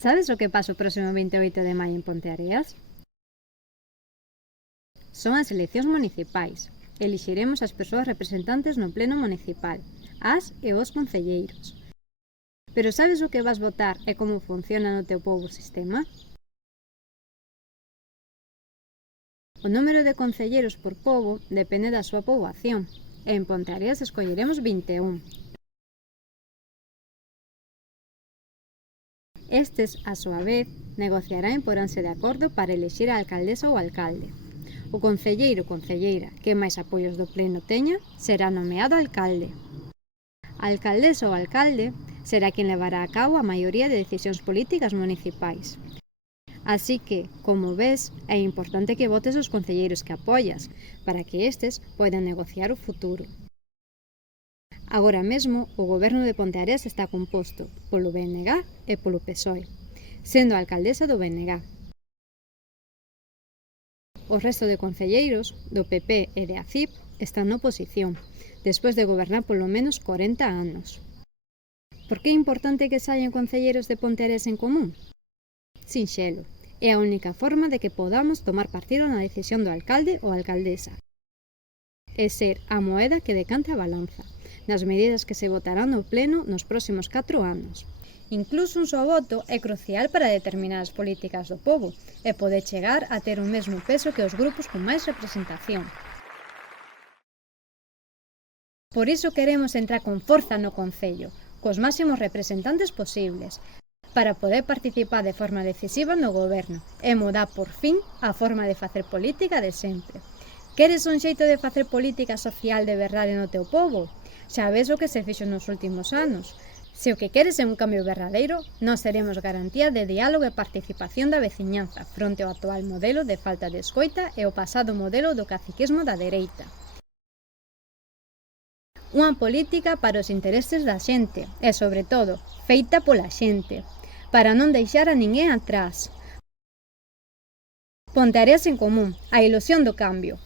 Sabes o que pasa o próximo 28 de maio en Ponteareas? Son as eleccións municipais. Elixiremos as persoas representantes no pleno municipal, as e os concelleiros. Pero sabes o que vas votar e como funciona no teu pobo o sistema? O número de concelleiros por pobo depende da súa poboación. En Ponteareas escolleremos 21. Estes, a súa vez, negociarán e poránse de acordo para elixir a alcaldesa ou alcalde. O concelleiro ou concelleira que máis apoios do pleno teña será nomeado alcalde. A alcaldesa ou alcalde será quen levará a cabo a maioría de decisións políticas municipais. Así que, como ves, é importante que votes os concelleiros que apoias, para que estes poidan negociar o futuro. Agora mesmo, o goberno de Ponteareas está composto polo BNG e polo PSOE, sendo a alcaldesa do BNG. O resto de concelleiros, do PP e de ACIP, están na oposición, despois de gobernar polo menos 40 anos. Por que é importante que saian concelleiros de Ponteareas en común? Sinxelo, é a única forma de que podamos tomar partido na decisión do alcalde ou alcaldesa e ser a moeda que decante a balanza nas medidas que se votarán no pleno nos próximos 4 anos. Incluso un só voto é crucial para determinar as políticas do pobo e pode chegar a ter o mesmo peso que os grupos con máis representación. Por iso queremos entrar con forza no Concello, cos máximos representantes posibles, para poder participar de forma decisiva no goberno e mudar por fin a forma de facer política de sempre. Queres un xeito de facer política social de verdade no teu pobo? Xa ves o que se fixo nos últimos anos. Se o que queres é un cambio verdadeiro, nós teremos garantía de diálogo e participación da veciñanza fronte ao actual modelo de falta de escoita e o pasado modelo do caciquismo da dereita. Unha política para os intereses da xente e, sobre todo, feita pola xente, para non deixar a ninguén atrás. Ponteareas en común, a ilusión do cambio.